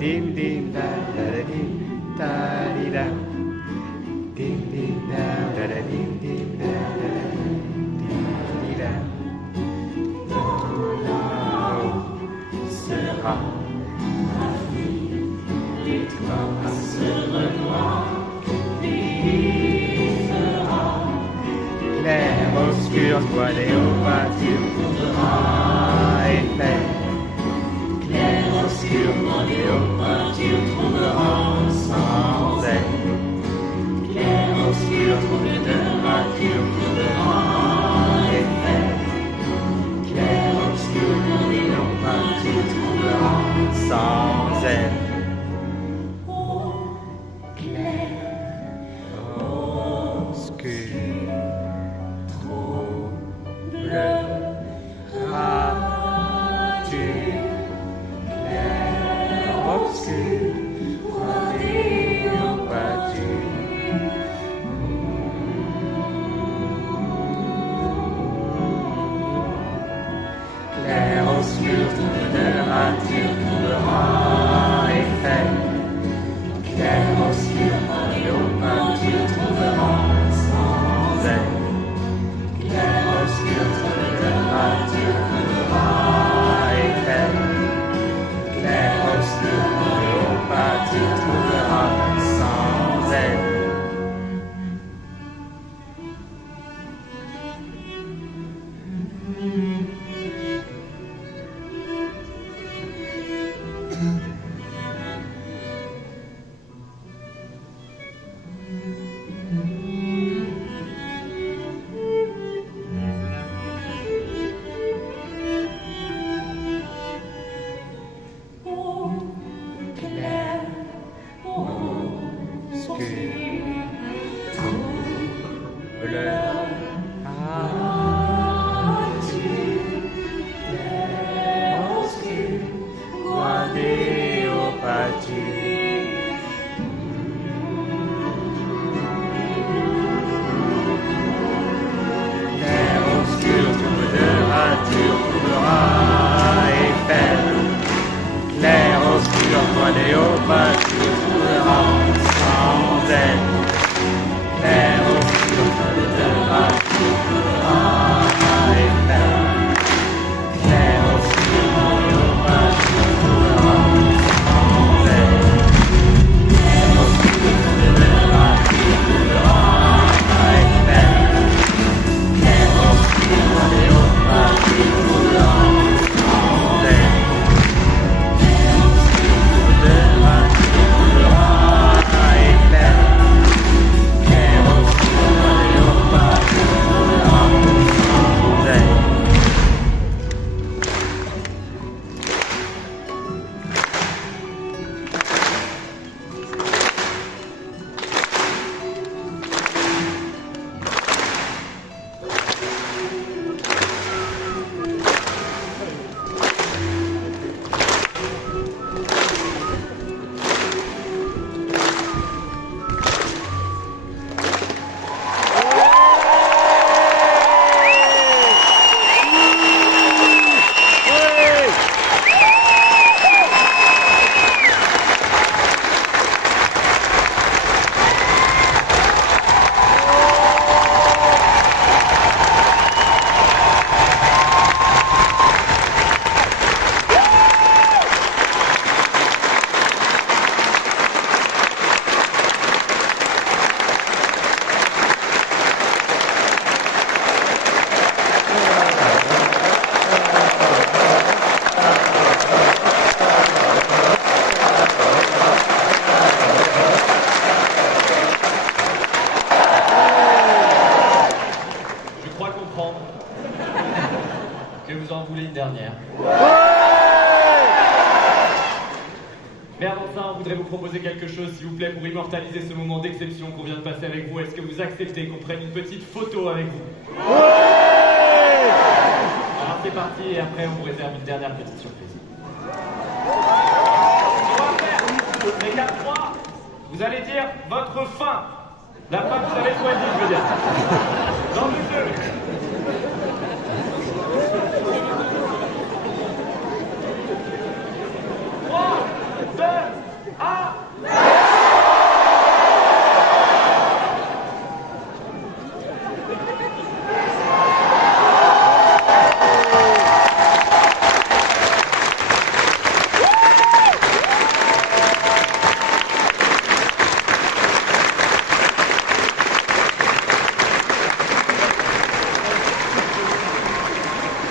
dim dim da da dim da di da. Dim dim da da dim dim da da dim di da. Sera ma fille, et toi à ce renoir vivra. Clair, obscur, voilé au bas, tu trouveras effet. Clair, obscur, voilé au bas, tu trouveras sans elle. Clair, obscur, trouvé de bas, tu trouveras effet. Clair, obscur, voilé au bas, tu trouveras sans elle. Clair, obscur. Trouveras-tu clair, obscur, voilé ou battu? Clair, obscur, trouveras-tu, trouveras effet. Clair, obscur, voilé ou battu, trouveras sans elle. Clair, obscur, trouveras-tu, trouveras effet. Clair, obscur, voilé ou battu, trouveras sans elle. Clair, obscur, trouveras-tu clair, obscur, voilé ou battu? Clair, obscur, trouveras-tu, trouveras effet. Clair, obscur, voilé au bas, tu trouveras sans elle. Clair, obscur, trouveras, tu trouveras effet. Clair, obscur, voilé au bas, tu trouveras sans elle. Clair, obscur, trouveras, tu trouveras effet. Clair, obscur, voilé au bas, tu trouveras sans elle. Que vous en voulez une dernière. Mais avant ça, on voudrait vous proposer quelque chose, s'il vous plaît, pour immortaliser ce moment d'exception qu'on vient de passer avec vous. Est-ce que vous acceptez qu'on prenne une petite photo avec vous? Alors c'est parti, et après on vous réserve une dernière petite surprise. On va faire, les 4-3, vous allez dire votre fin. La fin que vous avez choisie, je veux dire. Dans le jeu.